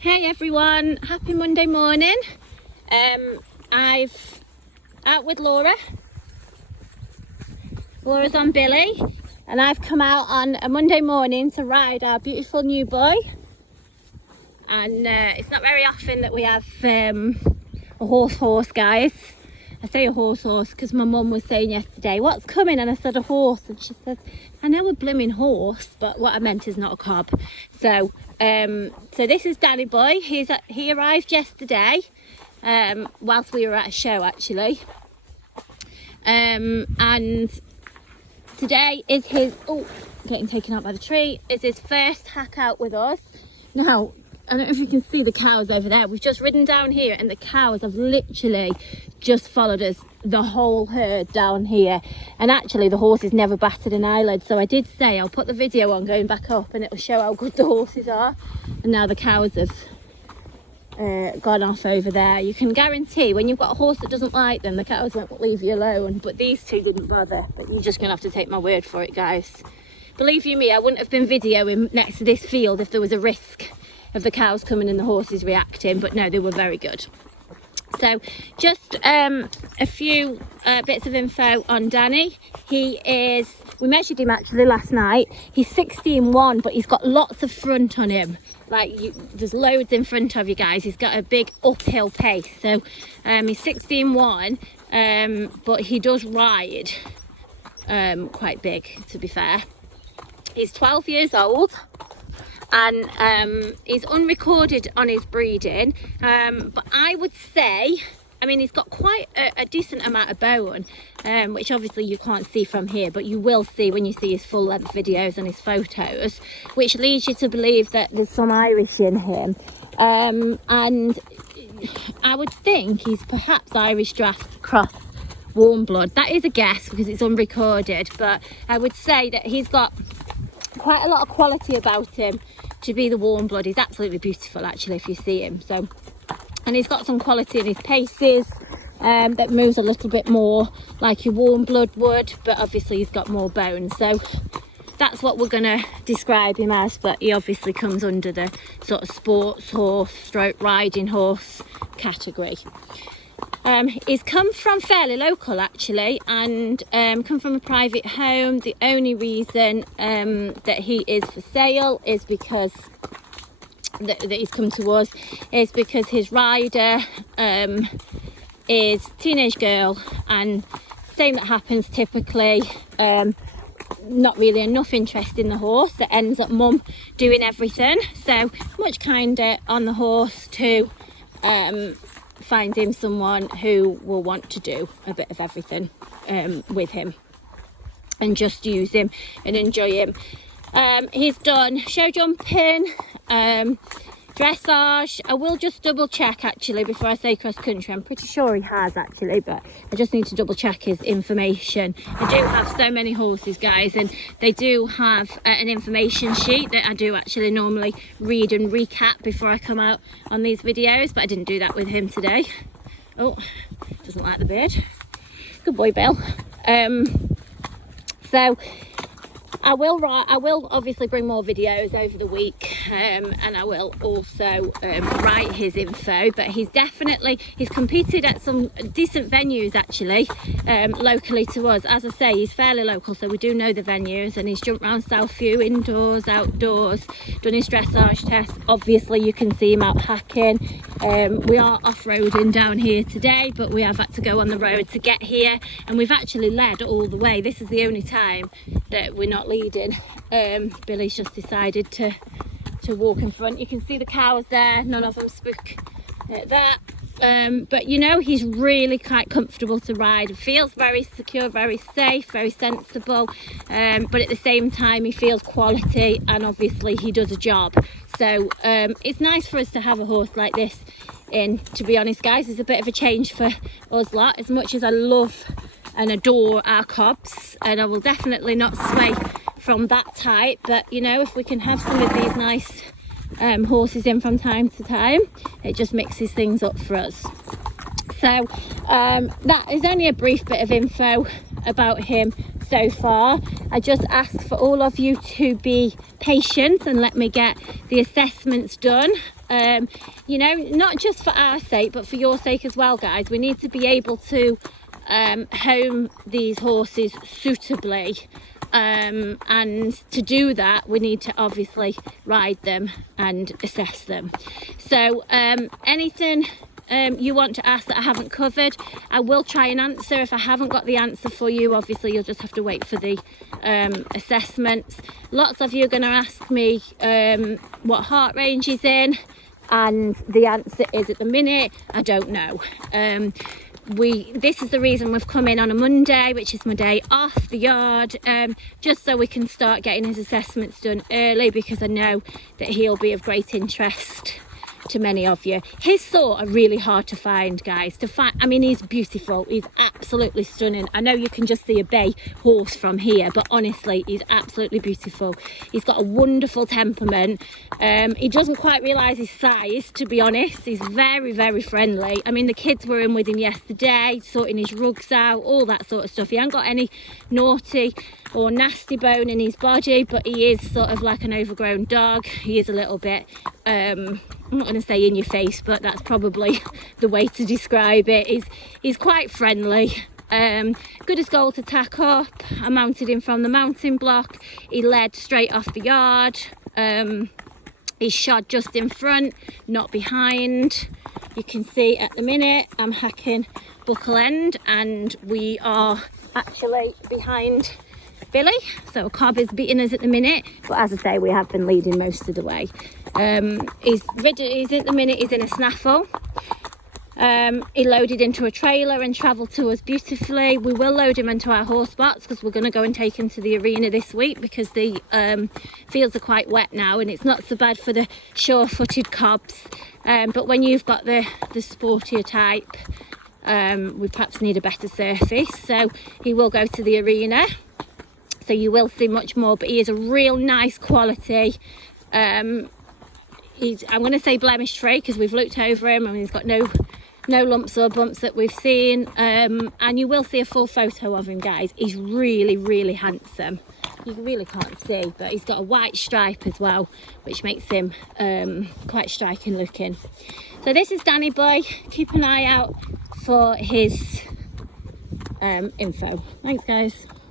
Hey everyone, happy Monday morning. I've out with Laura's on Billy, and I've come out on a Monday morning to ride our beautiful new boy. And it's not very often that we have a horse, guys. I say a horse because my mum was saying yesterday, what's coming? And I said a horse, and she says, I know a blooming horse, but what I meant is not a cob. So this is Danny Boy. He arrived yesterday, whilst we were at a show actually. And today is his, getting taken out by the tree, is his first hack out with us. Now, I don't know if you can see the cows over there. We've just ridden down here and the cows have literally just followed us, the whole herd down here. And actually the horses never batted an eyelid. So I did say I'll put the video on going back up and it'll show how good the horses are. And now the cows have gone off over there. You can guarantee when you've got a horse that doesn't like them, the cows won't leave you alone. But these two didn't bother. But you're just going to have to take my word for it, guys. Believe you me, I wouldn't have been videoing next to this field if there was a risk of the cows coming and the horses reacting, but no, they were very good. So just a few bits of info on Danny. We measured him actually last night. He's 16.1, but he's got lots of front on him. There's loads in front of you guys. He's got a big uphill pace. So he's 16.1, but he does ride quite big, to be fair. He's 12 years old. And he's unrecorded on his breeding, but I would say, I mean, he's got quite a decent amount of bone, which obviously you can't see from here, but you will see when you see his full length videos and his photos, which leads you to believe that there's some Irish in him. And I would think he's perhaps Irish draft cross warm blood. That is a guess because it's unrecorded, but I would say that he's got quite a lot of quality about him to be the warm blood. He's absolutely beautiful actually if you see him. So, and he's got some quality in his paces that moves a little bit more like your warm blood would, but obviously he's got more bone. So that's what we're gonna describe him as, but he obviously comes under the sort of sports horse stroke riding horse category. He's come from fairly local actually, and come from a private home. The only reason that he is for sale is because that he's come to us is because his rider is a teenage girl, and same that happens typically, not really enough interest in the horse that ends up mum doing everything. So much kinder on the horse to find him someone who will want to do a bit of everything with him and just use him and enjoy him. He's done show jumping, dressage. I will just double check actually before I say cross country. I'm pretty sure he has actually, but I just need to double check his information. I do have so many horses, guys, and they do have an information sheet that I do actually normally read and recap before I come out on these videos, but I didn't do that with him today. Oh, doesn't like the bird. Good boy, Bill. So I will obviously bring more videos over the week, and I will also write his info, but he's competed at some decent venues actually, locally to us. As I say, he's fairly local, so we do know the venues, and he's jumped around Southview, indoors, outdoors, done his dressage test. Obviously you can see him out hacking. We are off-roading down here today, but we have had to go on the road to get here, and we've actually led all the way. This is the only time that we're not leading. Billy's just decided to walk in front. You can see the cows there, none of them spook at that, but you know, he's really quite comfortable to ride. It feels very secure, very safe, very sensible, but at the same time he feels quality, and obviously he does a job. So it's nice for us to have a horse like this in, to be honest, guys. It's a bit of a change for us lot. As much as I love and adore our cobs, and I will definitely not sway from that type, but you know, if we can have some of these nice horses in from time to time, it just mixes things up for us. So that is only a brief bit of info about him so far. I just ask for all of you to be patient and let me get the assessments done. You know, not just for our sake, but for your sake as well, guys. We need to be able to home these horses suitably. And to do that, we need to obviously ride them and assess them. So anything you want to ask that I haven't covered, I will try and answer. If I haven't got the answer for you, obviously you'll just have to wait for the assessments. Lots of you are going to ask me what heart range he's in, and the answer is, at the minute, I don't know. This is the reason we've come in on a Monday, which is my day off the yard, just so we can start getting his assessments done early, because I know that he'll be of great interest to many of you. His sort are really hard to find, guys. I mean, he's beautiful, he's absolutely stunning. I know you can just see a bay horse from here, but honestly, he's absolutely beautiful. He's got a wonderful temperament. He doesn't quite realise his size, to be honest. He's very, very friendly. I mean, the kids were in with him yesterday, sorting his rugs out, all that sort of stuff. He hasn't got any naughty or nasty bone in his body, but he is sort of like an overgrown dog. He is a little bit I'm not going to say in your face, but that's probably the way to describe it. He's quite friendly, good as gold to tack up. I mounted him from the mounting block. He led straight off the yard. He's shod just in front, not behind. You can see at the minute I'm hacking buckle end, and we are actually behind Billy, so Cobb is beating us at the minute, but as I say, we have been leading most of the way. He's at the minute, he's in a snaffle. He loaded into a trailer and travelled to us beautifully. We will load him into our horse box, because we're going to go and take him to the arena this week, because the fields are quite wet now, and it's not so bad for the sure-footed cobs, but when you've got the sportier type, we perhaps need a better surface. So he will go to the arena, so you will see much more, but he is a real nice quality. I'm going to say blemish free, because we've looked over him and he's got no lumps or bumps that we've seen, and you will see a full photo of him, guys. He's really, really handsome. You really can't see, but he's got a white stripe as well, which makes him quite striking looking. So this is Danny Boy. Keep an eye out for his info. Thanks, guys.